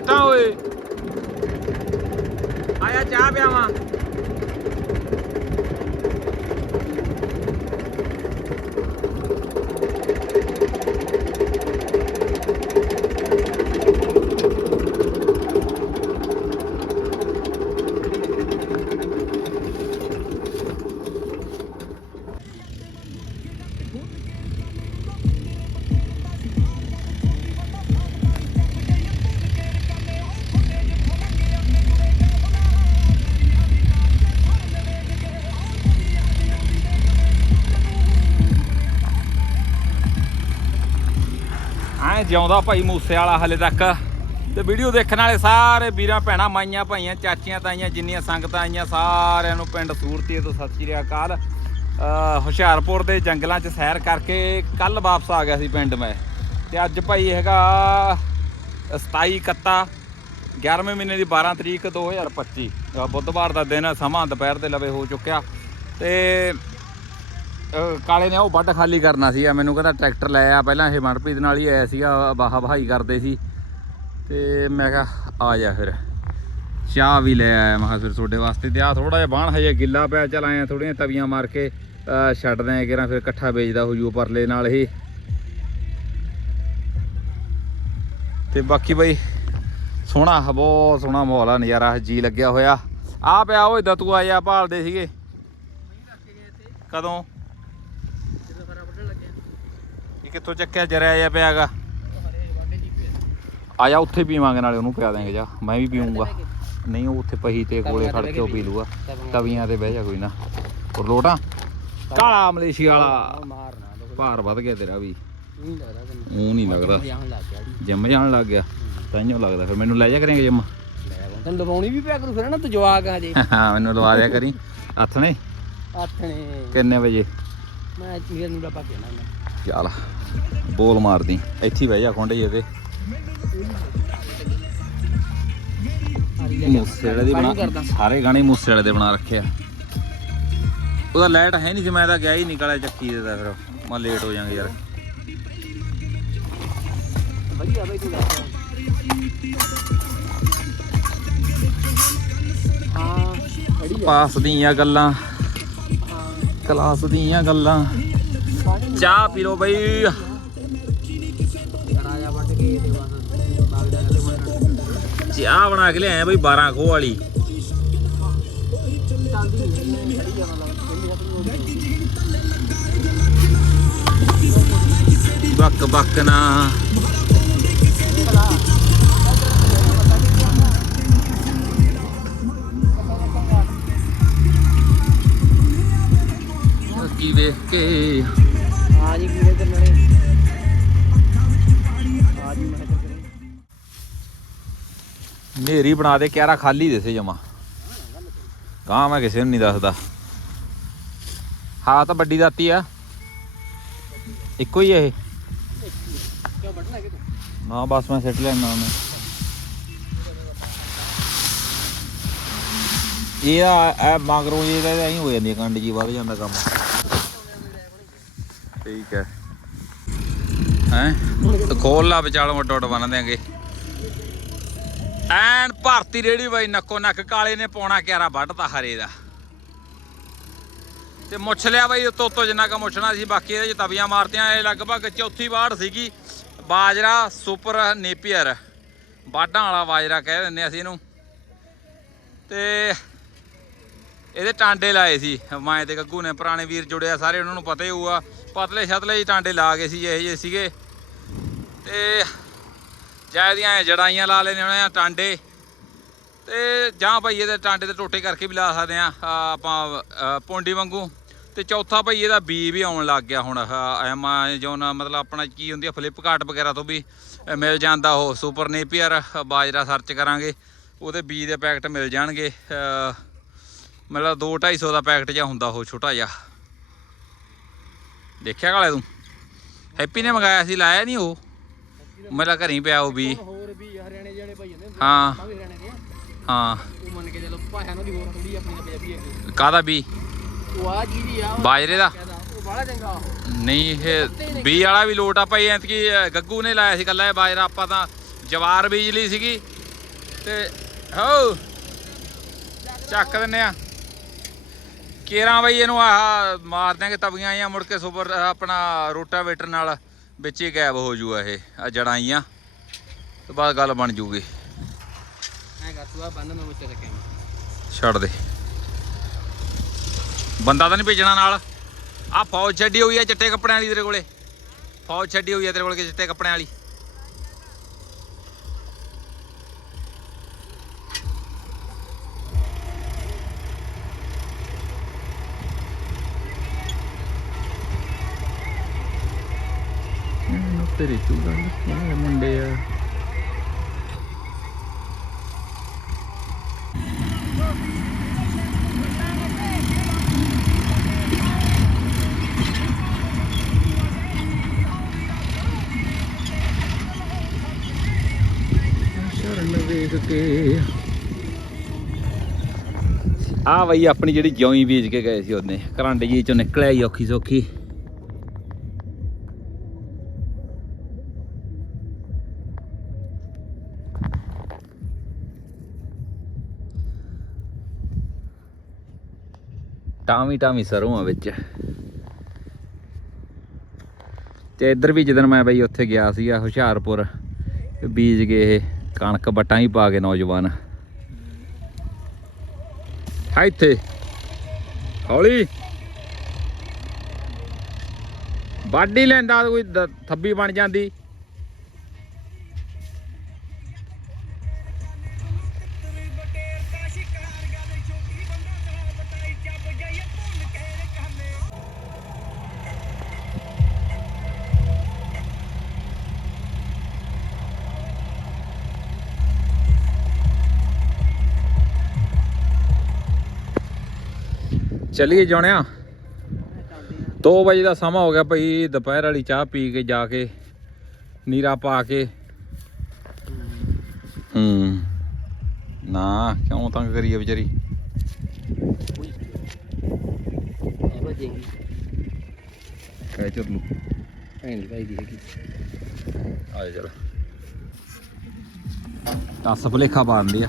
ਤਾਂ ਸਾਰਾ ਬੈਠਾ ਓਏ। ਜਿਉਂਦਾ ਭਾਈ ਮੂਸੇ ਵਾਲਾ ਹਲੇ ਤੱਕ। ਤੇ ਵੀਡੀਓ ਦੇਖਣ ਵਾਲੇ ਸਾਰੇ ਵੀਰਾਂ, ਭੈਣਾਂ, ਮਾਈਆਂ, ਭਾਈਆਂ, ਚਾਚੀਆਂ, ਤਾਈਆਂ, ਜਿੰਨੀਆਂ ਸੰਗਤਾਂ ਆਈਆਂ, ਸਾਰਿਆਂ ਨੂੰ ਪਿੰਡ ਸੂਰਤੀ ਤੋਂ ਸਤਿ ਸ਼੍ਰੀ ਅਕਾਲ। ਹੁਸ਼ਿਆਰਪੁਰ ਦੇ ਜੰਗਲਾਂ 'ਚ ਸੈਰ ਕਰਕੇ ਕੱਲ ਵਾਪਸ ਆ ਗਿਆ ਸੀ ਪਿੰਡ ਮੈਂ। ਤੇ ਅੱਜ ਭਾਈ ਹੈਗਾ 27 ਇਕੱਤਾ 11ਵੇਂ ਮਹੀਨੇ ਦੀ 12 ਤਰੀਕ 2025 ਅਹ ਬੁੱਧਵਾਰ ਦਾ ਦਿਨ ਸਮਾਂ ਦੁਪਹਿਰ ਦੇ ਲਵੇ ਹੋ ਚੁੱਕਿਆ। ਤੇ ਕਾਲੇ ਨੇ ਉਹ ਵੱਢ ਖਾਲੀ ਕਰਨਾ ਸੀਗਾ। ਮੈਨੂੰ ਕਹਿੰਦਾ ਟਰੈਕਟਰ ਲੈ ਆ। ਪਹਿਲਾਂ ਇਹ ਮਨਪ੍ਰੀਤ ਨਾਲ ਹੀ ਆਇਆ ਸੀਗਾ ਬਾਹਾ ਬਹਾਈ ਕਰਦੇ ਸੀ। ਤੇ ਮੈਂ ਕਿਹਾ, ਆ ਜਾ ਫਿਰ। ਚਾਹ ਵੀ ਲੈ ਆਇਆ। ਮੈਂ ਕਿਹਾ, ਫਿਰ ਤੁਹਾਡੇ ਵਾਸਤੇ ਤੇ ਆ ਥੋੜਾ ਜਿਹਾ ਬਾਣ ਹਜੇ ਗਿੱਲਾ ਪਿਆ। ਚਲ ਆਏ ਥੋੜੀਆਂ ਤਵੀਆਂ ਮਾਰ ਕੇ ਛੱਡਦੇ ਆ ਕਿਰਾਂ, ਫਿਰ ਇਕੱਠਾ ਵੇਚਦਾ ਹੋ ਜੂ ਪਰਲੇ ਨਾਲ ਇਹ। ਤੇ ਬਾਕੀ ਬਈ, ਸੋਹਣਾ, ਬਹੁਤ ਸੋਹਣਾ ਮਾਹੌਲ ਆ, ਨਜ਼ਾਰਾ ਜੀ ਲੱਗਿਆ ਹੋਇਆ। ਆ ਪਿਆ ਉਹ ਓਏ ਦਤੂ ਆਇਆ ਭਾਲਦੇ ਸੀਗੇ। ਕਦੋਂ? ਇਹ ਕਿੱਥੋਂ ਚੱਕਿਆ ਜਰਿਆ ਜਿਹਾ ਪਿਆਗਾ? ਆ ਜਾ ਉੱਥੇ ਪੀਵਾਂਗੇ ਨਾਲੇ ਉਹਨੂੰ ਪਿਆ ਦਾਂਗੇ ਜਾ। ਮੈਂ ਵੀ ਪੀਊਂਗਾ। ਨਹੀਂ ਉਹ ਉੱਥੇ ਪਹੀ ਤੇ ਕੋਲੇ ਖੜ ਕੇ ਉਹ ਪੀ ਲੂਗਾ। ਤਵੀਆਂ ਤੇ ਬਹਿ ਜਾ ਕੋਈ ਨਾ। ਔਰ ਲੋਟਾ? ਕਾਲਾ ਮਲੇਸ਼ੀਆ ਵਾਲਾ। ਭਾਰ ਵੱਧ ਗਿਆ ਤੇਰਾ ਵੀ। ਨਹੀਂ ਲੱਗਦਾ ਤੈਨੂੰ। ਉਹ ਨਹੀਂ ਲੱਗਦਾ। ਜਿੰਮ ਜਾਣ ਲੱਗ ਗਿਆ ਤਾਈਓ ਲੱਗਦਾ। ਫਿਰ ਮੈਨੂੰ ਲੈ ਜਾ ਕਰੇਂਗੇ ਜਿੰਮ। ਲੈ ਤੈਨੂੰ ਲਵਾਉਣੀ ਵੀ ਪਿਆ ਕਰੂ ਫਿਰ ਨਾ ਤੂੰ ਜਵਾਕ ਆ ਜੇ ਮੈਨੂੰ ਲਵਾ ਦਿਆ ਕਰੀ। ਹੱਥ ਨੇ? ਆਥਣੇ ਕਿੰਨੇ ਵਜੇ? ਮੈਂ ਚੀਰ ਨੂੰ ਡੱਬਾ ਦੇਣਾ ਮੈਂ। ਚੱਲ ਬੋਲ ਮਾਰਦੀ। ਇੱਥੇ ਬਹਿ ਜਾ ਖੁੰਡੇ ਜਿਹੇ ਮੂਸੇ ਵਾਲੇ ਦੀ ਬਣਾ ਸਾਰੇ ਗਾਣੇ ਮੂਸੇ ਵਾਲੇ ਦੇ ਬਣਾ ਰੱਖਿਆ ਉਹਦਾ ਲਾਈਟ ਹੈ ਨਹੀਂ ਸੀ ਮੈਂ ਤਾਂ ਗਿਆ ਹੀ ਨਿਕਲਿਆ ਚੱਕੀ ਦੇ ਤਾਂ ਫਿਰ। ਮੈਂ ਲੇਟ ਹੋ ਜਾਵਾਂਗਾ ਯਾਰ। ਵਧੀਆ ਬਈ ਤੂੰ ਦੱਸ ਹਾਂ ਪਾਸ ਦੀਆਂ ਗੱਲਾਂ। ਕਲਾਸ ਦੀਆਂ ਗੱਲਾਂ। ਚਾਹ ਪੀ ਲੋ ਬਈ। ਚਾਹ ਬਣਾ ਕੇ ਲਿਆਇਆ ਬਈ 12 ਖੋਹ ਵਾਲੀ। ਚਾਂਦੀ ਬੱਕ ਬੱਕ ਨਾ। ਕੀ ਵੇਖ ਕੇ ਆ ਜੀ ਵੀਰੇ ਤੇ ਨਾਲੇ। ਆ ਜੀ ਮੈਂ ਤੇ ਨੇਰੀ ਬਣਾ ਦੇ, ਕਿਆਰਾ ਖਾਲੀ ਦੇਸੇ ਜਮਾ। ਗਾਂ ਮੈਂ ਕਿਸੇ ਨੂੰ ਨਹੀਂ ਦੱਸਦਾ। ਹਾਂ ਤਾਂ ਵੱਡੀ ਦਾਤੀ ਆ। ਇੱਕੋ ਹੀ ਆ ਇਹ। ਕਿਉਂ ਵੱਢ ਲੱਗੇ ਤੂੰ ਨਾ, ਬਸ ਮੈਂ ਸਿੱਟ ਲੈਣਾ ਉਹਨੇ ਇਹ ਆ ਮਗਰੋਂ ਇਹਦਾ ਐਂ ਹੋ ਜਾਂਦੀ ਕੰਡ ਜੀ ਵੱਧ ਜਾਂਦਾ ਕੰਮ। ਠੀਕ ਹੈ। ਹੈ? ਖੋਲ ਲਾ ਵਿਚਾਲੋਂ ਵੱਡ ਵੱਡ ਬੰਨ ਦਿਆਂਗੇ। ਐਨ ਭਾਰਤੀ ਰੇੜੀ ਬਾਈ, ਨੱਕੋ ਨੱਕ ਕਾਲੇ ਨੇ ਪੌਣਾ ਕਿਆਰਾ ਵੱਢਤਾ ਹਰੇ ਦਾ। ਤੇ ਮੁੱਛ ਲਿਆ ਬਾਈ, ਉੱਤੋਂ ਉੱਤੋਂ ਜਿੰਨਾ ਕ ਮੁੱਛਣਾ ਸੀ, ਬਾਕੀ ਇਹਦੇ ਚ ਤਵੀਆਂ ਮਾਰਤੀਆਂ, ਇਹ ਲਗਭਗ ਚੌਥੀ ਵਾੜ ਸੀਗੀ। ਬਾਜਰਾ, ਸੁਪਰ, ਨੇਪੀਅਰ। ਬਾਡਾਂ ਵਾਲਾ ਬਾਜਰਾ ਕਹਿ ਦਿੰਦੇ ਅਸੀਂ ਇਹਨੂੰ। ਤੇ ਇਹਦੇ ਟਾਂਡੇ ਲਾਏ ਸੀ। ਮਾਏ ਤੇ ਗੱਗੂ ਨੇ, ਪੁਰਾਣੇ ਵੀਰ ਜੁੜਿਆ, ਸਾਰੇ ਉਹਨਾਂ ਨੂੰ ਪਤਾ ਹੀ ਹੋਊਗਾ। ਪਤਲੇ ਛਤਲੇ ਹੀ ਟਾਂਡੇ ਲਾ ਗਏ ਸੀ ਇਹ ਜਿਹੇ ਸੀਗੇ। ਤੇ ਜਾਂ ਇਹਦੀਆਂ ਜੜਾਈਆਂ ਲਾ ਲੈਣੇ ਉਹਨਾਂ ਆ ਟਾਂਡੇ। ਤੇ ਜਾਂ ਭਾਈ ਇਹਦੇ ਟਾਂਡੇ ਤੇ ਟੋਟੇ ਕਰਕੇ ਵੀ ਲਾ ਸਕਦੇ ਆ ਆਪਾਂ ਅ, ਪੌਂਡੀ ਵਾਂਗੂ। ਤੇ ਚੌਥਾ ਭਾਈ ਇਹਦਾ ਬੀ ਵੀ ਆਉਣ ਲੱਗ ਗਿਆ ਹੁਣ ਐਮਾਜ਼ੋਨ ਮਤਲਬ ਆਪਣਾ ਕੀ ਹੁੰਦੀ ਆ ਫਲਿੱਪਕਾਰਟ ਵਗੈਰਾ ਤੋਂ ਵੀ ਮਿਲ ਜਾਂਦਾ ਉਹ ਸੁਪਰ ਨੇਪੀਅਰ ਬਾਜਰਾ ਸਰਚ ਕਰਾਂਗੇ। ਉਹਦੇ ਬੀ ਦੇ ਪੈਕਟ ਮਿਲ ਜਾਣਗੇ ਅ, ਮਤਲਬ 2 250 ਦਾ ਪੈਕਟ ਜਿਹਾ ਹੁੰਦਾ ਉਹ ਛੋਟਾ ਜਿਹਾ। ਦੇਖਿਆ ਕਾਲੇ ਤੂੰ? ਹੈਪੀ ਨੇ ਮੰਗਾਇਆ ਸੀ ਲਾਇਆ ਨਹੀਂ ਉਹ? ਮੇਰਾ ਘਰੀ ਪਿਆ ਉਹ ਵੀ। ਹੋਰ ਵੀ ਹਰਿਆਣੇ ਜਿਹੜੇ ਭਾਈ ਹਾਂ। ਹਾਂ। ਉਹ ਮੰਨ ਕੇ ਚਲੋ ਭਾਸ਼ਾ ਉਹਨਾਂ ਦੀ ਹੋਰ ਥੋੜੀ ਆਪਣੀ ਤਾਂ ਪੰਜਾਬੀ ਹੈ ਕਾਦਾ ਵੀ? ਉਹ ਆ ਜੀ ਦੀ ਆ ਉਹ ਬਾਜਰੇ ਦਾ। ਕਹਿੰਦਾ ਉਹ ਬੜਾ ਚੰਗਾ ਉਹ। ਨਹੀਂ ਇਹ ਬੀ ਵਾਲਾ ਵੀ ਲੋਟ ਆ ਭਾਈ ਐਤਕੀ ਗੱਗੂ ਨੇ ਲਾਇਆ ਸੀ ਕੱਲਾ ਇਹ ਬਾਜਰਾ ਆਪਾਂ ਤਾਂ ਜਵਾਰ ਬੀਜ ਲਈ ਸੀਗੀ। ਤੇ ਹੋ! ਚੱਕ ਦਿੰਨੇ ਆ। ਕੇਰਾਂ ਬਈ ਇਹਨੂੰ ਆਹ ਮਾਰ ਦਿਆਂਗੇ ਤਵੀਆਂ ਆਈਆਂ ਮੁੜ ਕੇ ਸੁਪਰ ਆਪਣਾ ਰੋਟਾਵੇਟਰ ਨਾਲ ਵਿੱਚ ਹੀ ਗਾਇਬ ਹੋ ਜੂਗਾ ਇਹ ਆ ਜੜਾਂ ਆਈਆਂ ਤੇ ਬਾਅਦ ਗੱਲ ਬਣ ਜੂਗੀ। ਐ ਕਰ ਤੂੰ ਆ ਬੰਨ ਮੈਂ ਮੁੱਛੇ ਰੱਖਿਆ। ਛੱਡ ਦੇ। ਬੰਦਾ ਤਾਂ ਨਹੀਂ ਭੇਜਣਾ ਨਾਲ। ਆ ਫੌਜ ਛੱਡੀ ਹੋਈ ਆ ਚਿੱਟੇ ਕੱਪੜਿਆਂ ਵਾਲੀ ਤੇਰੇ ਕੋਲੇ। ਫੌਜ ਛੱਡੀ ਹੋਈ ਆ ਤੇਰੇ ਕੋਲੇ ਕਿ ਚਿੱਟੇ ਕੱਪੜਿਆਂ ਵਾਲੀ। ਤੇਰੀ ਤੂੰ ਗੱਲ ਮੁੰਡੇ ਆ। ਵੇਖ ਕੇ। ਆ ਬਈ ਆਪਣੀ ਜਿਹੜੀ ਜੌਈ ਬੀਜ ਕੇ ਗਏ ਸੀ ਉਹਨੇ ਕਰਾਂਡੇ ਜੀ ਚੋਂ ਨਿਕਲਿਆ ਹੀ ਔਖੀ ਸੌਖੀ। ਟਾਵੀ ਟਾਵੀ ਸਰੋਂ ਆ ਵਿੱਚ। ਤੇ ਇੱਧਰ ਵੀ ਜਦੋਂ ਮੈਂ ਬਈ ਉੱਥੇ ਗਿਆ ਸੀਗਾ ਹੁਸ਼ਿਆਰਪੁਰ ਬੀਜ ਗਏ ਇਹ ਕਣਕ ਬਟਾਂ ਹੀ ਪਾ ਕੇ ਨੌਜਵਾਨ। ਆ ਇੱਥੇ। ਹੌਲੀ। ਬਾਡੀ ਲੈਂਦਾ, ਕੋਈ ਥੱਬੀ ਬਣ ਜਾਂਦੀ। ਚਲਿਏ ਜਾਣਿਆ। 2 ਵਜੇ ਦਾ ਸਮਾਂ ਹੋ ਗਿਆ ਭਈ ਦੁਪਹਿਰ ਵਾਲੀ ਚਾਹ ਪੀ ਕੇ ਜਾ ਕੇ ਨੀਰਾ ਪਾ ਕੇ। ਹੂੰ। ਨਾ ਕਿਉਂ ਤੰਗ ਕਰੀਏ ਵਿਚਾਰੀ? ਐ ਕਹਿ ਚਲੂ ਭੈਣ ਦੀ ਭਾਈ ਦੀ ਹੈਗੀ। ਆ ਜਾ ਚਲ। ਟੱਸ ਭਲੇਖਾ ਪਾਉਂਦੀ ਆ।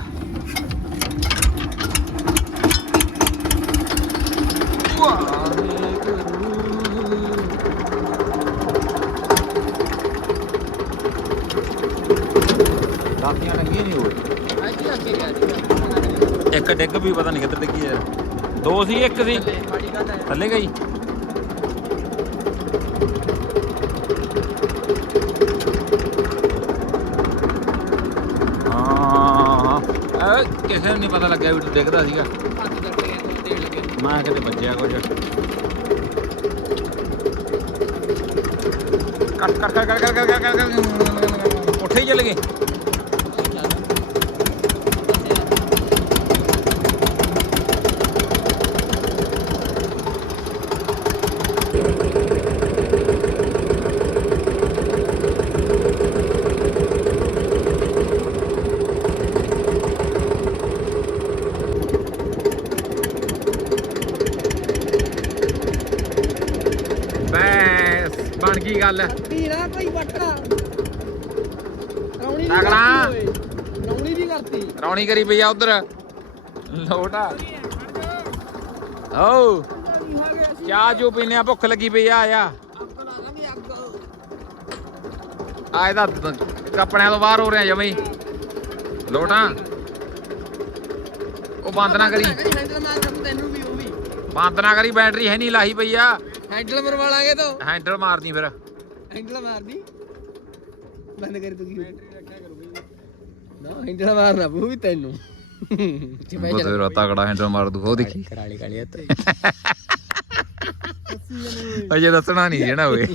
ਕਾਫੀਆਂ ਲੱਗੀਆਂ ਨਹੀਂ ਹੋਏ ਅੱਜ ਅੱਗੇ ਗਿਆ ਸੀ ਇੱਕ ਡਿੱਗ ਵੀ ਪਤਾ ਨਹੀਂ ਕਿੱਧਰ ਡਿੱਗੀ ਯਾਰ ਦੋ ਸੀ, ਇੱਕ ਸੀ। ਮਾੜੀ ਗੱਲ ਹੈ ਥੱਲੇ ਗਈ। ਹਾਂ ਇਹ ਕਿਸੇ ਨੂੰ ਨਹੀਂ ਪਤਾ ਲੱਗਿਆ ਵੀ ਡਿੱਗਦਾ ਸੀਗਾ ਹੱਥ ਕਰਕੇ ਦੇਣ ਲੱਗੇ ਮੈਂ ਕਿਤੇ ਵੱਜਿਆ ਕੁਝ ਕੱਟ ਕੱਟ ਕੱਟ ਕੱਟ ਕੱਟ ਕੱਟ ਕੱਟ ਹੀ ਚੱਲ ਗਏ ਬੈਸ ਗੱਲ ਵੀਰਾ ਭਾਈ ਬੱਟਾ ਰੌਣੀ ਤਗੜਾ। ਰੌਣੀ ਵੀ ਕਰਤੀ। ਰੌਣੀ ਕਰੀ ਪਈ ਆ ਉਧਰ। ਲੋਟਾ ਓ ਚਾਹ ਜੋ ਪੀਨੇ ਆ ਭੁੱਖ ਲੱਗੀ ਪਈ ਆ ਆ ਆ ਇਹਦਾ ਕੱਪੜਿਆਂ ਤੋਂ ਬਾਹਰ ਹੋ ਰਿਹਾ ਜਮਈ ਲੋਟਾ ਉਹ ਬੰਦ ਨਾ ਕਰੀ। ਹੈਂਡਲ ਮਾਰ ਕਰ ਤੈਨੂੰ ਵੀ ਉਹ ਵੀ ਬੰਦ ਨਾ ਕਰੀ ਬੈਟਰੀ ਹੈ ਨਹੀਂ ਲਾਹੀ ਪਈ ਆ। ਹੈਂਡਲ ਮਰਵਾ ਲਾਂਗੇ ਤੋ। ਹੈਂਡਲ ਮਾਰਦੀ ਫਿਰ। ਹੈਂਡਲ ਮਾਰਦੀ ਬੰਦ ਕਰ ਤੂੰ ਕੀ? ਬੈਟਰੀ ਰੱਖਿਆ ਕਰੂਗੀ। ਨਾ ਹੈਂਡਲ ਮਾਰਨਾ ਬੂ ਵੀ ਤੈਨੂੰ। ਚਿਪੈ ਬਤੇਰਾ ਤਗੜਾ ਹੈਂਡਲ ਮਾਰ ਦੂ ਉਹ ਦੇਖੀ। ਕਰਾਲੀ ਕਾਲੀ ਹੱਥ ਅਜੇ ਦੱਸਣਾ ਨਹੀਂ ਜਿਹੜਾ ਹੋਵੇ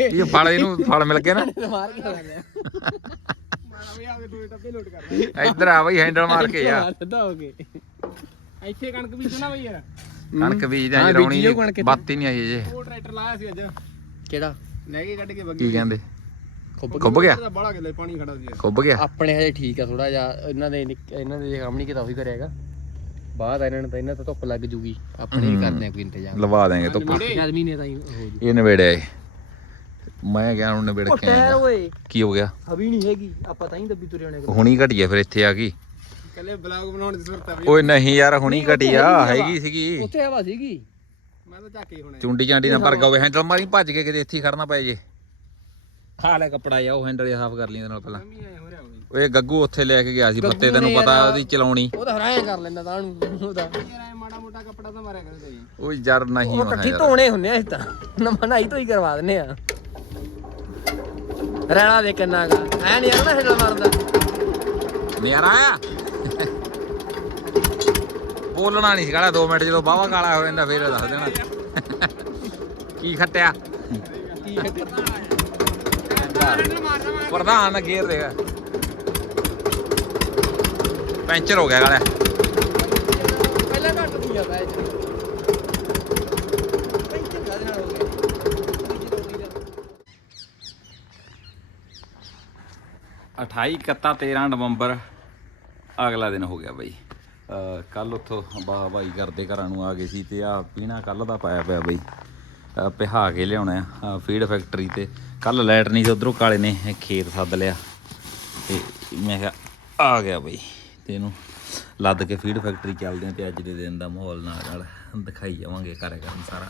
ਇਹ ਫਲ ਇਹਨੂੰ ਫਲ ਮਿਲ ਗਿਆ ਨਾ। ਮਾਰ ਕੇ ਲਾ ਲਿਆ ਮਾਰਾ ਵੀ ਆਵੇ ਦੋ ਟੱਪੇ ਲੋਡ ਕਰ ਇੱਧਰ ਆ ਬਈ ਹੈਂਡਲ ਮਾਰ ਕੇ ਆ। ਸਿੱਧਾ ਹੋ ਗਏ ਇੱਥੇ ਕਣਕ ਬੀਜਣਾ ਬਈ ਯਾਰ। ਕਣਕ ਬੀਜਦੇ ਆ ਰੌਣੀ। ਬੱਤ ਹੀ ਨਹੀਂ ਆਈ ਜੇ ਉਹ ਟਰੈਕਟਰ ਲਾਇਆ ਸੀ ਅੱਜ। ਕਿਹੜਾ? ਲੈ ਕੇ ਕੱਢ ਕੇ ਕੀ ਕਹਿੰਦੇ? ਖੁੱਬ ਗਿਆ? ਬੜਾ ਕਿਲੇ ਪਾਣੀ ਖੜਾ ਸੀ ਖੁੱਬ ਗਿਆ? ਆਪਣੇ ਹਜੇ ਠੀਕ ਆ ਥੋੜਾ ਜਿਹਾ ਇਹਨਾਂ ਦੇ ਨਿੱਕ- ਇਹਨਾਂ ਦੇ ਕੰਮ ਨਹੀਂ ਕੀਤਾ ਉਹੀ ਕਰਿਆਗਾ ਬਾਅਦ ਇਹਨਾਂ ਨੂੰ ਤਾਂ ਇਹਨਾਂ ਤੋਂ ਧੁੱਪ ਲੱਗ ਜੂਗੀ। ਆਪਣੇ ਵੀ ਕਰਦੇ ਆ ਕੋਈ ਇੰਤਜ਼ਾਮ। ਲਵਾ ਦੇਂਗੇ ਧੁੱਪ। ਆਦਮੀ ਨੇ ਤਾਂ ਹੀ ਹੋ ਜੂ। ਇਹ ਨਵੇੜਿਆ ਏ ਮੈਂ ਗਿਆ ਹੁਣ ਉਹ ਕੇ ਟਾਇਰ ਆਇਆ ਓਏ। ਕੀ ਹੋ ਗਿਆ? ਹਵੀ ਨਹੀਂ ਹੈਗੀ ਆਪਾਂ ਤਾਂ ਹੀ ਦੱਬੀ ਤੁਰੇ ਹੋਣੇ ਹੁਣੀ ਘਟੀ ਆ ਫਿਰ ਇੱਥੇ ਆ ਗਈ ਕੱਲੇ ਬਲੌਗ ਬਣਾਉਣ ਦੀ ਜ਼ਰੂਰਤ ਆ ਵੀ। ਓਏ ਨਹੀਂ ਯਾਰ ਹੁਣੀ ਘਟੀ ਆ ਹੈਗੀ ਸੀਗੀ। ਉੱਥੇ ਹਵਾ ਸੀਗੀ। ਤਾਂ ਝਾਕੇ ਹੋਣਾ ਚੁੰਡੀ ਚਾਂਡੀ ਨਾ ਪਰ ਗਵੇ ਹੈਂਡਲ ਮਾਰੀ ਭੱਜ ਕੇ ਕਿਤੇ ਇੱਥੇ ਹੀ ਖੜਨਾ ਪੈ ਜੇ। ਖਾ ਲੈ ਕੱਪੜਾ ਜਾ ਉਹ ਹੈਂਡਲ ਸਾਫ਼ ਕਰ ਲਈ ਇਹਦੇ ਨਾਲ ਪਹਿਲਾਂ। ਮੰਮੀ ਹੋ ਰਿਹਾ ਓਏ ਗੱਗੂ ਉੱਥੇ ਲੈ ਕੇ ਗਿਆ ਸੀ ਪੱਤੇ ਤੈਨੂੰ ਨੇ ਪਤਾ ਉਹਦੀ ਚਲਾਉਣੀ। ਉਹ ਤਾਂ ਹਰਾਇਆ ਕਰ ਲੈਂਦਾ ਤਾਂ ਉਹਨੂੰ ਉਹਦਾ ਯਾਰ ਐ ਮਾੜਾ ਮੋਟਾ ਕੱਪੜਾ ਤਾਂ ਮਾਰਿਆ ਕਰਦੇ ਜੀ। ਓਏ ਯਾਰ ਨਹੀਂ ਉਹ ਇਕੱਠੀ ਯਾਰ। ਧੋਣੇ ਹੁੰਨੇ ਆ ਇਸ ਤਾਂ। ਨਵਾਂ ਨਾਈ ਧੋਈ ਕਰਵਾ ਦਿੰਨੇ ਆ। ਰਹਿਣਾ ਦੇ ਕਿੰਨਾ ਗਾ ਐ ਨਹੀਂ ਆਣਾ ਹਿੱਲ ਮਾਰਦਾ ਨਜ਼ਾਰਾ ਆਇਆ ਬੋਲਣਾ ਨਹੀਂ ਸੀ। ਕਾਲਾ 2 ਮਿੰਟ ਜਦੋਂ ਬਾਵਾ ਕਾਲਾ ਹੋ ਜਾਂਦਾ, ਫੇਰ ਦੱਸ ਦੇਣਾ। ਕੀ ਖੱਟਿਆ? ਕੀ ਹੈ ਪ੍ਰਧਾਨ ਗੇਰ ਦੇਗਾ ਪੈਂਚਰ ਹੋ ਗਿਆ ਕਾਲਾ। ਪਹਿਲਾਂ ਘੱਟ ਨਹੀਂ ਜਾਂਦਾ ਇਹ ਪੈਂਚਰ ਕਾਹਦੇ ਨਾਲ ਹੋ ਗਿਆ 28 ਕੱਤਾ 13 ਨਵੰਬਰ ਅਗਲਾ ਦਿਨ ਹੋ ਗਿਆ ਬਈ। ਕੱਲ ਉੱਥੋਂ ਬਾ ਬਾਈ ਕਰਦੇ ਘਰਾਂ ਨੂੰ ਆ ਗਏ ਸੀ ਤੇ ਆ ਪੀਣਾ ਕੱਲ ਦਾ ਪਾਇਆ ਪਿਆ ਬਈ। ਪਿਹਾ ਕੇ ਲਿਆਉਣਾ ਆ ਫੀਡ ਫੈਕਟਰੀ ਤੇ। ਕੱਲ ਲਾਈਟ ਨਹੀਂ ਸੀ, ਉਧਰੋਂ ਕਾਲੇ ਨੇ ਖੇਤ ਸੱਦ ਲਿਆ। ਤੇ ਮੈਂ ਕਿਹਾ, ਆ ਗਿਆ ਬਈ। ਤੇ ਇਹਨੂੰ ਲੱਦ ਕੇ ਫੀਡ ਫੈਕਟਰੀ ਚੱਲਦੇ ਆ ਤੇ ਅੱਜ ਦੇ ਦਿਨ ਦਾ ਮਾਹੌਲ ਨਾਲ ਨਾਲ ਦਿਖਾਈ ਜਾਵਾਂਗੇ ਕਾਰਜਕਰਮ ਸਾਰਾ।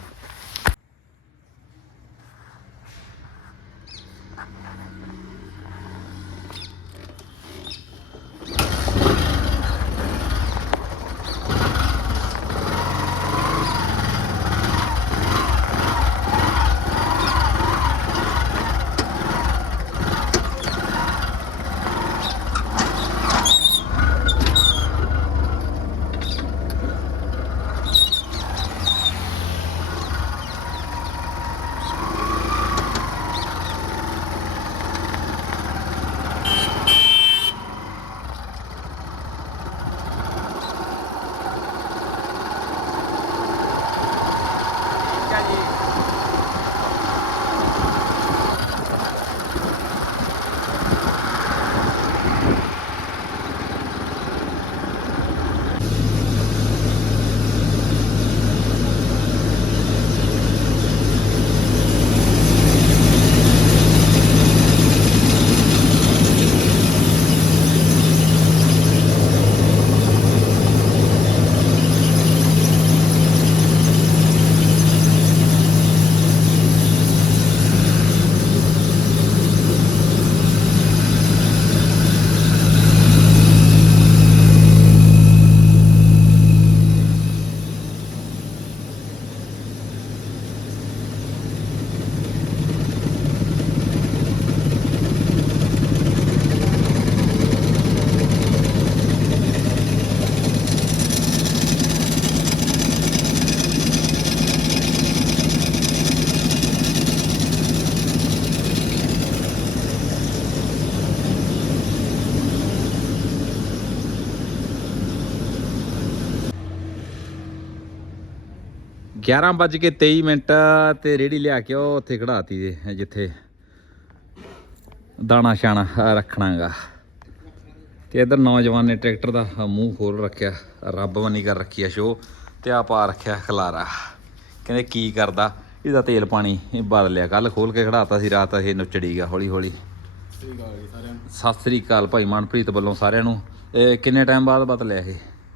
ਗਿਆਰਾਂ ਵੱਜ ਕੇ 23 ਮਿੰਟ ਤੇ ਰੇੜੀ ਲਿਆ ਕੇ ਉਹ ਉੱਥੇ ਖੜਾਤੀ ਜੇ, ਜਿੱਥੇ ਦਾਣਾ ਛਾਣਾ ਰੱਖਣਾਗਾ। ਤੇ ਇਧਰ ਨੌਜਵਾਨ ਨੇ ਟਰੈਕਟਰ ਦਾ ਮੂੰਹ ਖੋਲ ਰੱਖਿਆ, ਰੱਬ ਬਣੀ ਕਰ ਰੱਖੀ ਆ ਸ਼ੋ, ਤੇ ਆ ਪਾ ਰੱਖਿਆ ਖਲਾਰਾ। ਕਹਿੰਦੇ ਕੀ ਕਰਦਾ? ਇਹਦਾ ਤੇਲ ਪਾਣੀ ਇਹ ਬਦਲਿਆ ਕੱਲ ਖੋਲ ਕੇ ਖੜਾਤਾ ਸੀ, ਰਾਤ ਇਹ ਨੁੱਚੜੀ ਗਿਆ ਹੌਲੀ ਹੌਲੀ ਸਤਿ ਸ੍ਰੀ ਅਕਾਲ ਭਾਈ ਮਨਪ੍ਰੀਤ ਵੱਲੋਂ ਸਾਰਿਆਂ ਨੂੰ। ਇਹ ਕਿੰਨੇ ਟਾਈਮ ਬਾਅਦ ਬਦਲਿਆ ਇਹ?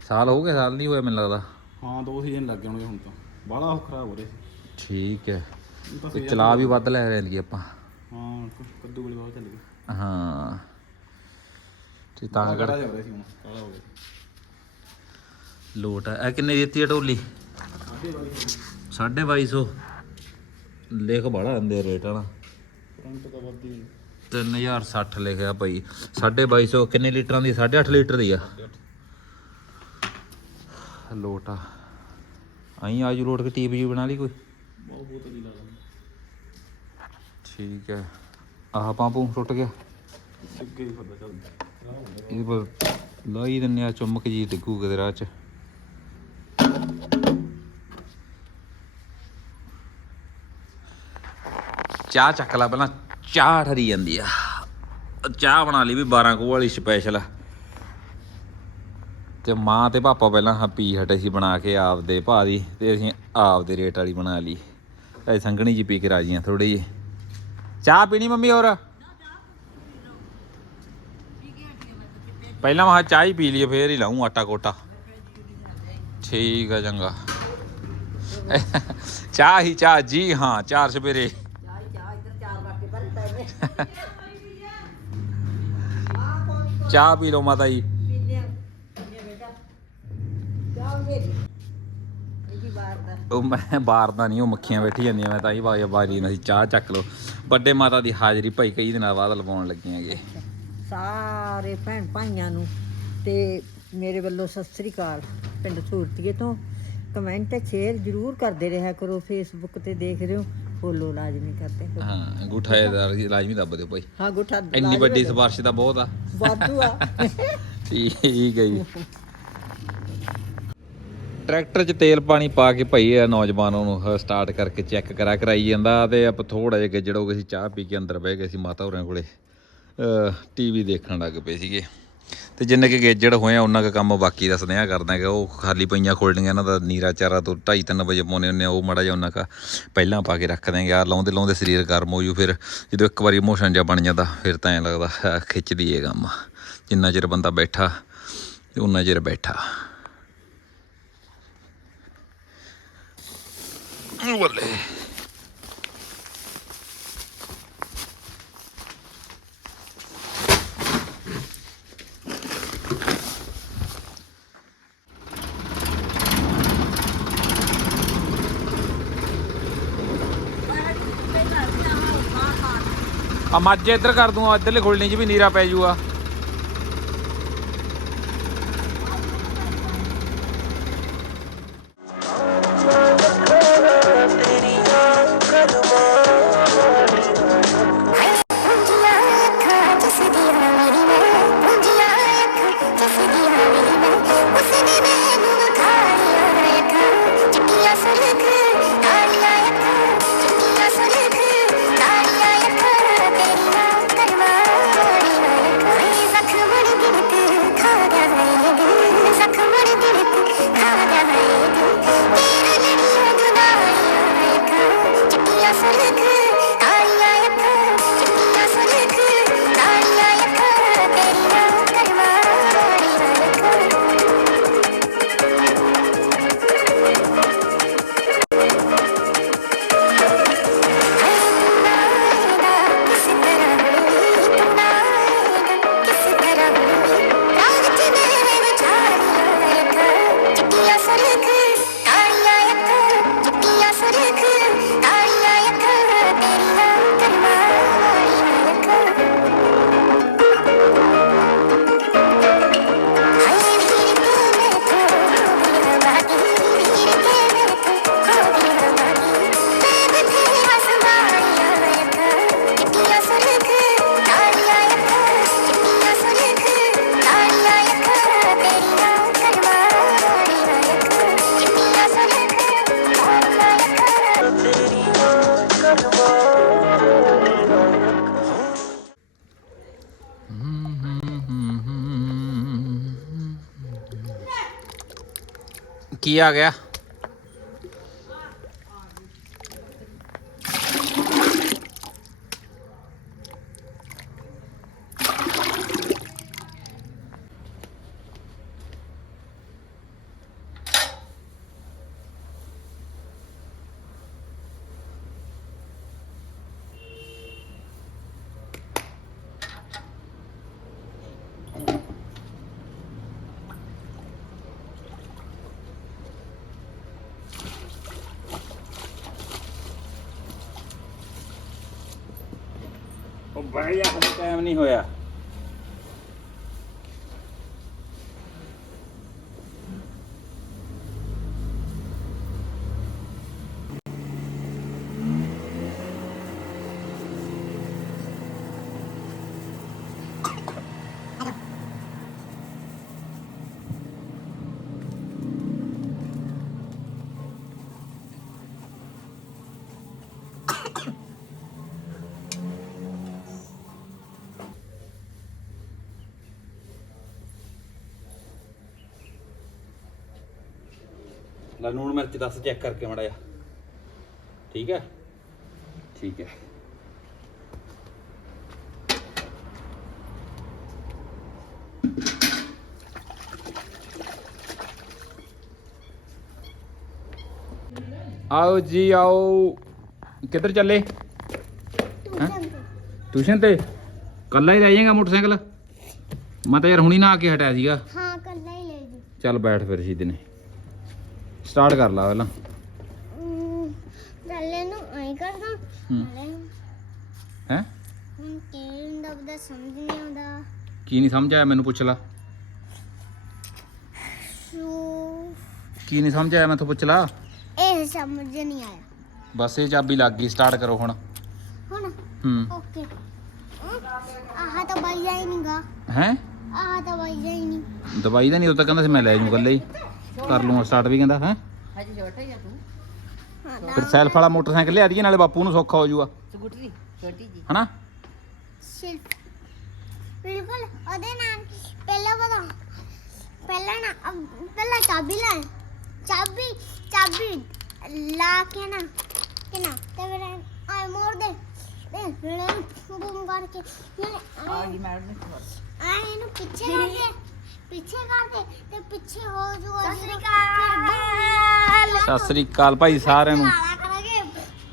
ਸਾਲ ਹੋ ਗਿਆ ਸਾਲ ਨਹੀਂ ਹੋਇਆ ਮੈਨੂੰ ਲੱਗਦਾ। ਹਾਂ, ਦੋ ਸੀਜ਼ਨ ਲੱਗ ਗਏ ਹੋਣਗੇ ਹੁਣ ਤਾਂ। ਬਾਹਲਾ ਉਹ ਖਰਾਬ ਹੋ ਰਿਹਾ ਸੀ। ਠੀਕ ਹੈ। ਹੁਣ ਤਾਂ ਤੇ ਚਲਾ ਵੀ ਵੱਧ ਲੈ ਰਹੇ ਆਪਾਂ। ਹਾਂ ਕ- ਕੱਦੂ ਵਾਲੀ ਬਹੁਤ ਚੱਲ ਗਈ। ਹਾਂ। ਤੇ ਤਾਂ ਕਰ ਕਾਲਾ ਜਾ ਰਿਹਾ ਸੀ ਹੁਣ ਕਾਲਾ ਹੋ ਗਿਆ। ਲੋਟ ਹੈ ਇਹ ਕਿੰਨੇ ਦੀ ਦਿੱਤੀ ਹੈ ਢੋਲੀ 2250 ਲਿਖ ਬੜਾ ਅੰਦੇ ਰੇਟ ਹਨਾ? ਤਾਂ ਹੀ 3060 ਲਿਖਿਆ ਭਾਈ। 2250 ਕਿੰਨੇ ਲੀਟਰਾਂ ਦੀ? 8.5 ਲੀਟਰ ਦੀ ਆ। ਲੋਟ ਆ। ਆਈ ਆਜੂ ਲੋਟ ਕੇ ਟੀਪ ਜੀ ਬਣਾ ਲਈ ਕੋਈ? ਬਹੁਤ ਬਹੁਤ ਦੀ ਲਾ ਦਾਂ ਠੀਕ ਹੈ। ਆਹ ਪੰਪੂ ਟੁੱਟ ਗਿਆ। ਅੱਗੇ ਹੀ ਫੱਦਾ ਚੱਲਦਾ। ਇਹ ਪਰ ਲਾਈ ਦਿੰਨੇ ਆ ਚੁੰਮਕ ਜੀ ਡਿੱਗੂ ਕਿਤੇ ਰਾਹ ਚ। ਚਾਹ ਚੱਕ ਲੈ ਪਹਿਲਾਂ ਚਾਹ ਠਰੀ ਜਾਂਦੀ ਆ। ਚਾਹ ਬਣਾ ਲਈ ਵੀ 12 ਕੋ ਵਾਲੀ ਸਪੈਸ਼ਲ ਤੇ ਮਾਂ ਤੇ ਪਾਪਾ ਪਹਿਲਾਂ ਹਾਂ ਪੀ ਹਟੇ ਸੀ ਬਣਾ ਕੇ ਆਪਦੇ ਭਾਅ ਦੀ ਤੇ ਅਸੀਂ ਆਪਦੇ ਰੇਟ ਵਾਲੀ ਬਣਾ ਲਈ। ਐ ਸੰਘਣੀ ਜੀ ਪੀ ਕੇ ਰਾਜੀਆਂ ਥੋੜੀ ਜੀ ਚਾਹ ਪੀਣੀ ਮੰਮੀ ਹੋਰ? ਪਹਿਲਾਂ ਮੈਂ ਕਿਹਾ ਚਾਹ ਹੀ ਪੀ ਲਈ ਫੇਰ ਹੀ ਲਾਉਂ ਆਟਾ ਕੋਟਾ ਠੀਕ ਆ ਚੰਗਾ। ਚਾਹ ਹੀ ਚਾਹ, ਜੀ ਹਾਂ, ਚਾਰ ਸਵੇਰੇ। ਚਾਹ ਪੀ ਲਓ ਮਾਤਾ ਜੀ। ਉਹ ਮੈਂ ਬਾਹਰ ਦਾ ਨਹੀਂ ਉਹ ਮੱਖੀਆਂ ਬੈਠੀ ਜਾਂਦੀਆਂ ਮੈਂ ਤਾਂ ਹੀ ਬਾਈ ਬਾਰੀ ਸੀ ਚਾਹ ਚੱਕ ਲਓ। ਵੱਡੇ ਮਾਤਾ ਦੀ ਹਾਜ਼ਰੀ ਭਾਈ ਕਈ ਦਿਨਾਂ ਬਾਅਦ ਲਵਾਉਣ ਲੱਗੇ ਹੈਗੇ। ਸਾਰੇ ਭੈਣ ਭਾਈਆਂ ਨੂੰ ਤੇ ਮੇਰੇ ਵੱਲੋਂ ਸਤਿ ਸ੍ਰੀ ਅਕਾਲ ਪਿੰਡ ਸੂਰਤੀਏ ਤੋਂ। ਕਮੈਂਟ ਸ਼ੇਅਰ ਜਰੂਰ ਕਰਦੇ ਰਿਹਾ ਕਰੋ ਫੇਸਬੁੱਕ ਤੇ ਦੇਖ ਰਹੇ ਹੋ ਫੋਲੋ ਲਾਜ਼ਮੀ ਕਰਦੇ ਕਰੋ। ਹਾਂ ਅੰਗੂਠਾ ਇਹਦਾ ਲਾਜ਼ਮੀ ਦੱਬ ਦਿਓ ਭਾਈ। ਹਾਂ ਗੁੱਠਾ ਇੰਨੀ ਵੱਡੀ ਸਿਫਾਰਿਸ਼ ਤਾਂ ਬਹੁਤ ਆ। ਵਾਧੂ ਆ। ਠੀਕ ਹੈ ਜੀ। ਟਰੈਕਟਰ 'ਚ ਤੇਲ ਪਾਣੀ ਪਾ ਕੇ ਭਾਈ ਇਹ ਨੌਜਵਾਨ ਉਹਨੂੰ ਸਟਾਰਟ ਕਰਕੇ ਚੈੱਕ ਕਰਾ ਕਰਾਈ ਜਾਂਦਾ ਤੇ ਆਪਾਂ ਥੋੜਾ ਜਿਹਾ ਗਿੱਜੜ ਹੋ ਗਏ ਸੀ, ਚਾਹ ਪੀ ਕੇ ਅੰਦਰ ਬਹਿ ਗਏ ਸੀ ਮਾਤਾ ਹੋਰਾਂ ਕੋਲੇ। ਟੀਵੀ ਦੇਖਣ ਲੱਗ ਪਏ ਸੀਗੇ। ਤੇ ਜਿੰਨੇ ਕਿ ਗੇਜੜ ਹੋਏ ਆ, ਉਹਨਾਂ ਦਾ ਕੰਮ ਬਾਕੀ ਦਾ ਸੁਨੇਹਾ ਕਰਦਾ ਕਿ ਉਹ ਖਾਲੀ ਪਈਆਂ ਖੋਲਣੀਆਂ, ਇਹਨਾਂ ਦਾ ਨੀਰਾ ਚਾਰਾ ਤੋਂ 2:30 ਵਜੇ ਪਾਉਣੇ ਹੁੰਦੇ ਆ, ਉਹ ਮੜਾ ਜਿਹਾ ਉਹਨਾਂ ਕਾ ਪਹਿਲਾਂ ਪਾ ਕੇ ਰੱਖ ਦਿਆਂਗੇ। ਆ ਲਾਉਂਦੇ ਲਾਉਂਦੇ ਸਰੀਰ ਗਰਮ ਹੋ ਜੂ, ਫਿਰ ਜਦੋਂ ਇੱਕ ਵਾਰੀ ਮੋਸ਼ਨ ਜਿਹਾ ਬਣ ਜਾਂਦਾ, ਫਿਰ ਤਾਂ ਐਂ ਲੱਗਦਾ ਖਿੱਚਦੀ ਏ ਕੰਮ। ਜਿੰਨਾ ਚਿਰ ਬੰਦਾ ਬੈਠਾ ਤੇ ਉਨਾ ਚਿਰ ਬੈਠਾ। ਬੱਲੇ ਆ ਮੱਝ ਇੱਧਰ ਕਰ ਦੂੰ ਇੱਧਰਲੇ ਖੁਲਣੀ 'ਚ ਵੀ ਨੀਰਾ ਪੈ ਜੂਗਾ ਕੀ ਆ ਗਿਆ? ਉਹ ਹਜੇ ਟਾਈਮ ਨਹੀਂ ਹੋਇਆ। ਲੈ ਲੂਣ ਮਿਰਚ ਦੱਸ ਚੈੱਕ ਕਰਕੇ ਮੜਾ ਜਾ ਠੀਕ ਹੈ? ਠੀਕ ਹੈ। ਆਓ ਜੀ ਆਓ। ਕਿੱਧਰ ਚੱਲੇ? ਟਿਊਸ਼ਨ ਤੇ? ਕੱਲਾ ਹੀ ਰਹਿ ਜਾਏਗਾ ਮੋਟਰਸਾਈਕਲ? ਮੈਂ ਤਾਂ ਯਾਰ ਹੁਣੀ ਨਾ ਆ ਕੇ ਹਟਿਆ ਸੀਗਾ। ਹਾਂ ਕੱਲਾ ਹੀ ਲੈ ਜੀ। ਚੱਲ ਬੈਠ ਫਿਰ ਜੀ ਨੇ। ਸਟਾਰਟ ਕਰ ਲਾ ਪਹਿਲਾਂ। ਚੱਲੇ ਨੂੰ ਐਂ ਕਰਦਾ ਹੂੰ। ਹੁਣ ਕੀ ਹੁੰਦਾ ਉਹਦਾ ਸਮਝ ਨਹੀਂ ਆਉਂਦਾ। ਕੀ ਨਹੀਂ ਸਮਝ ਆਇਆ ਮੈਨੂੰ ਪੁੱਛ ਲਾ। ਸ਼ੂ ਕੀ ਨਹੀਂ ਸਮਝ ਆਇਆ ਮੈਥੋਂ ਪੁੱਛ ਲਾ। ਇਹ ਸਮਝ ਨਹੀਂ ਆਇਆ। ਬਸ ਇਹ ਚਾਬੀ ਲੱਗ ਗਈ ਸਟਾਰਟ ਕਰੋ ਹੁਣ। ਹੁਣ? ਹੂੰ ਓਕੇ। ਆਹ ਤਾਂ ਬਾਈ ਜਾਈ ਨਹੀਂਗਾ ਹੈ? ਆਹ ਤਾਂ ਬਾਈ ਜਾਈ ਨਹੀਂ ਦਵਾਈ ਦਾ ਨਹੀਂ ਉਹ ਤਾਂ ਕਹਿੰਦਾ ਸੀ ਮੈਂ ਲੈ ਜੂ ਇਕੱਲੇ ਹੀ। ਕਰ ਲੂੰਗਾ ਸਟਾਰਟ ਵੀ ਕਹਿੰਦਾ ਹੈ? ਹਜੇ ਛੋਟਾ ਹੀ ਆ ਤੂੰ। ਹਾਂ ਫਿਰ ਸੈਲਫ ਵਾਲਾ ਮੋਟਰਸਾਈਕਲ ਲਿਆ ਦਈਏ ਨਾਲੇ ਬਾਪੂ ਨੂੰ ਸੌਖਾ ਹੋ ਜਾਊਗਾ। ਸਕੂਟਰੀ ਛੋਟੀ ਜੀ। ਹਨਾ? ਸਿਰਫ ਬਿਲਕੁਲ ਉਹਦੇ ਨਾਲ ਪਹਿਲਾਂ ਪਤਾ ਪਹਿਲਾਂ ਨਾ ਅਬ- ਪਹਿਲਾਂ ਚਾਬੀ ਲੈ। ਚਾਬੀ ਚਾਬੀ। ਲਾ ਕੇ ਨਾ ਕਿ ਨਾ ਤੇ ਫਿਰ ਆਏ ਮੋੜ ਦੇ। ਫਿਰ ਬੂਮ ਕਰਕੇ ਇਹ ਆ ਗਈ ਮੈਡਮ ਨੇ ਆਏ ਇਹਨੂੰ ਪਿੱਛੇ ਕਰ ਦੇ। ਪਿੱਛੇ ਕਰ ਦੇ ਤੇ ਪਿੱਛੇ ਹੋ ਜੂਗਾ ਸਤਿ ਸ੍ਰੀ ਅਕਾਲ। ਸਤਿ ਸ੍ਰੀ ਅਕਾਲ ਭਾਈ ਸਾਰਿਆਂ ਨੂੰ।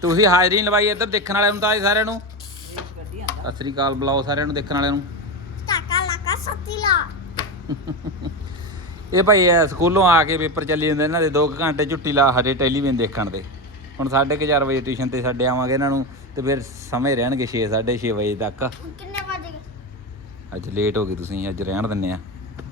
ਤੁਸੀਂ ਹਾਜ਼ਰੀ ਨੀ ਲਵਾਈ ਇੱਧਰ ਦੇਖਣ ਵਾਲਿਆਂ ਨੂੰ ਤਾਂ ਸਾਰਿਆਂ ਨੂੰ? ਸਤਿ ਸ੍ਰੀ ਅਕਾਲ ਬੁਲਾਓ ਸਾਰਿਆਂ ਨੂੰ ਦੇਖਣ ਵਾਲਿਆਂ ਨੂੰ। ਟਾਕਾ ਲਾਕਾ ਸੱਤੀ ਲਾ। ਇਹ ਭਾਈ ਸਕੂਲੋਂ ਆ ਕੇ ਪੇਪਰ ਚੱਲੀ ਜਾਂਦੇ ਇਹਨਾਂ ਦੇ 2 ਘੰਟੇ ਛੁੱਟੀ ਲਾ ਹਟੇ ਟੈਲੀਵਿਜ਼ਨ ਦੇਖਣ ਦੇ। ਹੁਣ 4:30 ਵਜੇ ਟਿਊਸ਼ਨ ਤੇ ਛੱਡੇ ਆਵਾਂਗੇ ਇਹਨਾਂ ਨੂੰ ਤੇ ਫਿਰ ਸਮੇਂ ਰਹਿਣਗੇ 6 6:30 ਵਜੇ ਤੱਕ। ਕਿੰਨੇ ਵਜੇ ਅੱਜ ਲੇਟ ਹੋ ਗਏ ਤੁਸੀਂ ਅੱਜ ਰਹਿਣ ਦਿੰਨੇ ਆ।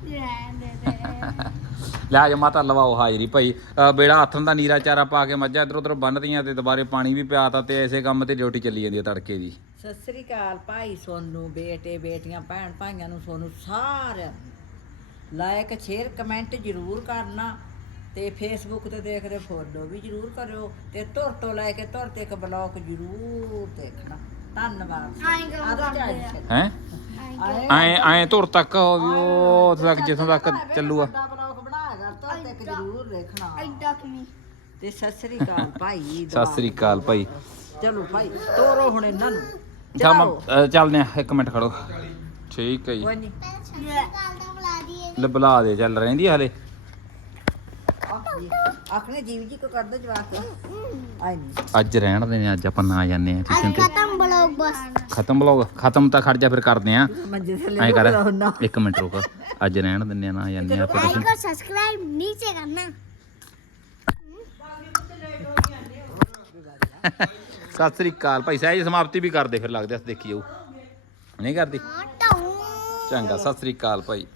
ਰਹਿਣ ਮਾਤਾ ਲਵਾਓ ਹਾਜ਼ਰੀ ਭਾਈ। ਬੇੜਾ ਹੱਥਾਂ ਦਾ ਨੀਰਾ ਚਾਰਾ ਪਾ ਕੇ ਮੱਝਾਂ ਇਧਰ ਉਧਰ ਬੰਨਦੀਆਂ ਤੇ ਦੁਬਾਰੇ ਪਾਣੀ ਵੀ ਪਿਆਤਾ ਤੇ ਐਸੇ ਕੰਮ ਤੇ ਡਿਊਟੀ ਚੱਲੀ ਜਾਂਦੀ ਹੈ ਤੜਕੇ ਦੀ। ਸਤਿ ਸ੍ਰੀ ਅਕਾਲ ਭਾਈ ਸੋਨੂੰ, ਬੇਟੇ, ਬੇਟੀਆਂ, ਭੈਣ ਭਾਈਆਂ ਨੂੰ ਸੋਨੂੰ ਸਾਰਿਆਂ ਨੂੰ। ਲਾਇਕ, ਸ਼ੇਅਰ, ਕਮੈਂਟ ਜ਼ਰੂਰ ਕਰਨਾ ਤੇ ਫੇਸਬੁੱਕ ਤੇ ਦੇਖਦੇ ਫੋਲੋ ਵੀ ਜ਼ਰੂਰ ਕਰਿਓ ਤੇ ਧੁਰ ਤੋਂ ਲੈ ਕੇ ਧੁਰ ਤੇ ਇੱਕ ਬਲੌਗ ਜ਼ਰੂਰ ਦੇਖਣਾ। ਧੰਨਵਾਦ। ਆਏਂ ਕਰਦੇ। ਹੈ? ਐ ਐ ਧੁਰ ਤੱਕ ਹੋ ਵੀ ਉਹ ਉੱਥੇ ਤੱਕ ਜਿੱਥੋਂ ਤੱਕ ਬਲੌਗ ਬਣਾਏਗਾ ਧੁਰ ਤੇ ਇੱਕ ਜ਼ਰੂਰ ਦੇਖਣਾ ਐਡਾ ਕਿਵੇਂ ਤੇ ਸਤਿ ਸ੍ਰੀ ਅਕਾਲ ਭਾਈ ਸਤਿ ਸ੍ਰੀ ਅਕਾਲ ਭਾਈ। ਚਲੋ ਭਾਈ ਤੋਰੋ ਹੁਣ ਇਹਨਾਂ ਨੂੰ। ਚੱਲ ਮੈਂ। ਅ, ਚੱਲਦੇ ਆ ਇੱਕ ਮਿੰਟ ਖੜੋ। ਠੀਕ ਹੈ ਜੀ। ਕੋਈ ਨਹੀਂ ਪਹਿਲਾਂ ਸਤਿ ਸ੍ਰੀ ਅਕਾਲ ਦਾ ਬੁਲਾ ਦਈਏ। ਲੈ ਬੁਲਾ ਦੇ ਚੱਲ ਰਹਿੰਦੀ ਆ ਹਲੇ। ਆਖਣੇ ਜੀਵ ਜੀ ਕੋ ਕਰਦੇ ਜਵਾਕ ਆਈ ਨਹੀਂ ਅੱਜ ਰਹਿਣ ਦੇ ਨੇ ਅੱਜ ਆਪਾਂ ਨਾ ਜਾਂਦੇ ਆ ਟਿਊਸ਼ਨ ਤੇ ਖਤਮ ਬਲੌਗ ਬਸ ਖਤਮ ਬਲੌਗ ਖਤਮ ਤਾਂ ਖੜ ਜਾ ਫਿਰ ਕਰਦੇ ਆ ਮੰਜੇ ਥੱਲੇ ਐਂ ਕਰ ਲਾਉਣਾ ਇੱਕ ਮਿੰਟ ਰੁਕ ਅੱਜ ਰਹਿਣ ਦਿੰਦੇ ਆ ਨਾ ਜਾਂਦੇ ਆ ਆਪਾਂ लाइक ਟਿਊਸ਼ਨ और सब्सक्राइब नीचे करना ਸਤਿ ਸ੍ਰੀ ਅਕਾਲ ਭਾਈ ਸਾਹਿਬ ਜੀ ਸਮਾਪਤੀ ਵੀ ਕਰਦੇ ਫਿਰ ਲੱਗਦੇ ਆ ਦੇਖੀ ਜਾਊ ਨਹੀਂ ਕਰਦੀ हाँ टाऊ ਚੰਗਾ ਸਤਿ ਸ੍ਰੀ ਅਕਾਲ ਭਾਈ